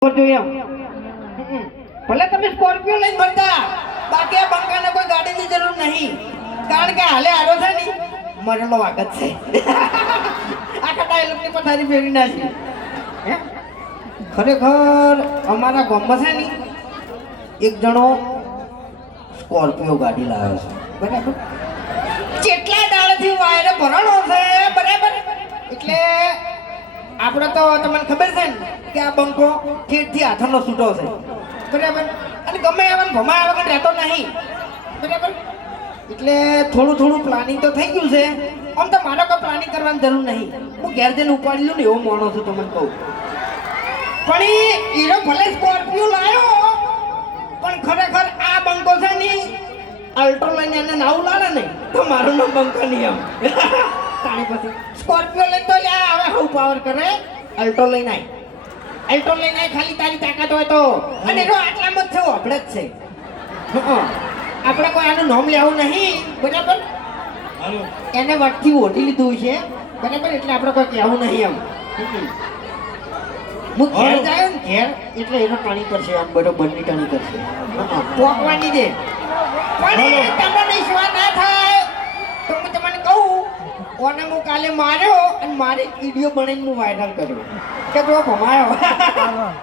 ભલે તમે સ્કોર્પિયો લઈને ફરતા, બાકી આ બંકાને કોઈ ગાડીની જરૂર નહીં, કારણ કે હાલે આવ્યો છે ને મરેલો વાગત છે. આખા ડાયલોગની પથારી ફેરવી નાખી. ખરેખર અમારા ગામમાં છે ને એક જણો સ્કોર્પિયો ગાડી લાવ્યો છે, બરાબર. કેટલા દાડથી વાયરે ભરણો છે, બરાબર. એટલે આપણે તો તમને ખબર છે ને કે આ બંકો ઠેઠથી હાથનો છૂટો છે, બરાબર. અને ગમે એવા ભમાયા વગર રહેતો નહીં, બરાબર. એટલે થોડું થોડું પ્લાનિંગ તો થઈ ગયું છે. આમ તો મારે કોઈ પ્લાનિંગ કરવાની જરૂર નહીં, હું ઘેર જઈને ઉપાડી લઉં ને એવો માણસ છું તમને કહું. પણ હીરો ભલે સ્કોર્પિયો લાવ્યો, પણ ખરેખર આ બંકો છે ને અલ્ટો લઈને એને નાવું લાવે ને તો મારું નામ બંકો નહીં આમ. તાણી પછી સ્કોર્પિયો લઈને તો લે હવે હું પાવર કરે, અલ્ટો લઈને આય, અલ્ટો લઈને આય, ખાલી તારી તાકાત હોય તો. અને એનો આટલામાં જ છે, આપણે જ છે. આપણે કોઈ આનું નામ લેવું નહીં, બરાબર. એને વટથી ઓઢી લીધું છે, બરાબર. એટલે આપણે કોઈ કહેવું નહીં એમ. હું ઘેર જાય ને ઘેર એટલે એનો ટણી કરશે, આમ બરોબરની ટણી કરશે, પોકવાની દે. પણ તમને વિશ્વાસ ના થાય તો હું તમને કહું, કોને હું કાલે માર્યો અને મારી વિડીયો બનાવીને હું વાયરલ કર્યો કે જો ભમાયો.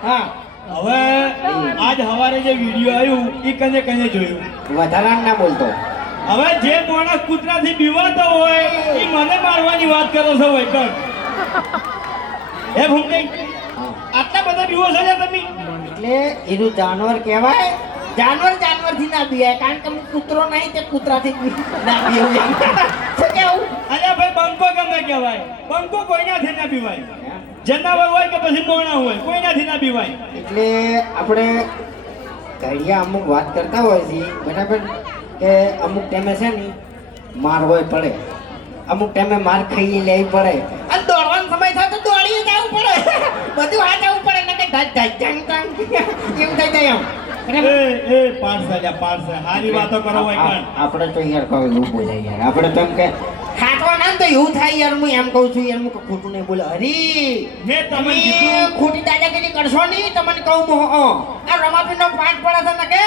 હા, હવે આજ સવારે જે વિડીયો આવ્યું એ કને કને જોયું? વધારા ના બોલતો. હવે જે માણસ કૂતરાથી બીવાતો હોય એ મને મારવાની વાત કરો છો વૈકણ. હે ભૂમકઈ, આટલા બધા બીવો છો તમે? એટલે એનું જાનવર કહેવાય. જાનવર જાનવરથી ના બીવાય, કારણ કે કૂતરો નહીં તે કૂતરાથી ના બીવાય. શું કેવું? અરે ભાઈ, બંકો ગમે કહેવાય. બંકો કોઈનાથી ના બીવાય. જનાવર હોય કે પછી મોણા હોય, કોઈનાથી ના બીવાય. એટલે આપણે ઘડિયા અમુક વાત કરતા હોય છે, બરાબર, કે અમુક ટાઈમે છે ને માર હોય પડે, અમુક ટાઈમે માર ખાઈ લેવી પડે, અને દોડવાનો સમય થાય તો દોડી જવું પડે. બધું આ જવું પડે ને કે ધજ ધજ જંગ તંગ એવું થઈ જાય એમ. એ પાડસા હારી વાતો કરો વૈકણ. આપણે તો યાર કહું એવું બોલાય યાર, આપણે તો એમ કે ખાટવા ના તો એવું થાય યાર. હું એમ કહું છું યાર, હું ખોટું નહીં બોલે. હરી મેં તમને તમે ખોટી દાદાગીરી કરશો નહીં, તમને કહું હું. આ રમાપીનો પાઠ પડે છે ને કે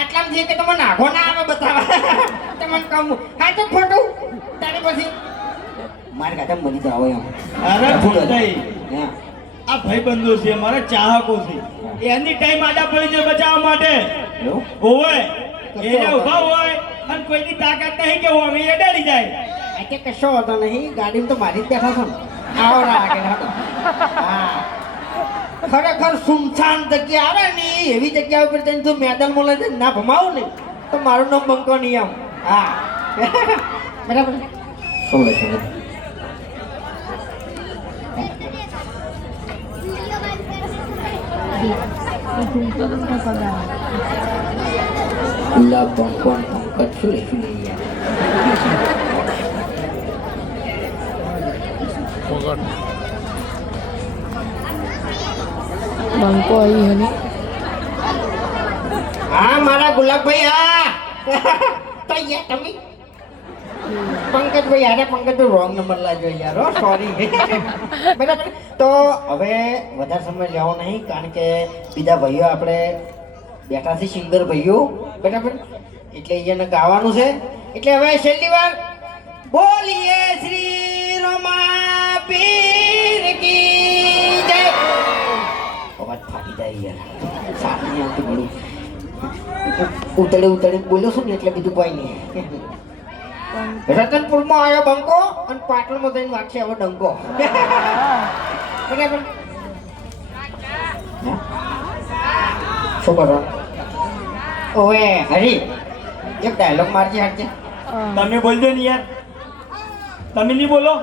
આટલામાં જે કે તમે નાખો ના આવે બતાવા, તમને કહું. હા તો ખોટું તારે પછી મારે કાકા બની જાવ એમ. અરે ભૂલતાઈ, હા, આ ભાઈબંધો છે, મારા ચાહકો છે, એની ટાઈમ આડા પડી જાય બચાવવા માટે. ઓય એને ઉભા હોય અને કોઈની તાકાત નહીં કે હું એ ડરી જાય. આ કે કશો હતો નહીં, ગાડીમાં તો મારી જ બેઠા છો ને. આવો આગળ હતો. હા, ખરેખર સુમસાન જગ્યા આવે ને એવી જગ્યા ઉપર જઈને તું મેદાનમાં લઈ જઈને ના ભમાવું ને તો મારું નામ બંકો નહીં આમ. હા, બરાબર. સોલે સોલે ગુલાબ બંકો પંકજ શું લઈશું નહીં યાર. બંકો આવી હની. હા મારા ગુલાબભાઈ. હા તો યાર તમે પંકજભાઈ, યાર પંકજભાઈ રોંગ નંબર લાગ્યો યાર, સોરી. બરાબર. તો હવે વધારે સમય લેવો નહીં, કારણ કે બીજા ભાઈઓ આપણે બેઠા છે, સિંગર ભાઈઓ, બરાબર. એટલે એને ગાવાનું છે. એટલે હવે છેલ્લી વાર બોલીએ શ્રી રમાપીર કી જય. અવાજ ફાટી જાય યાર, સારી આવતું ઘણું ઉતળી બોલ્યો છું ને એટલે બીજું કોઈ નહીં. રતનપુરમાં આવ્યો બંકો અને પાટણમાં જઈને વાગશે હવે ડંકો. બરાબર. શું કરો? ઓએ હરી એક ડાયલોગ મારજે. હાજે તમે બોલજો ને યાર, તમે નહીં બોલો.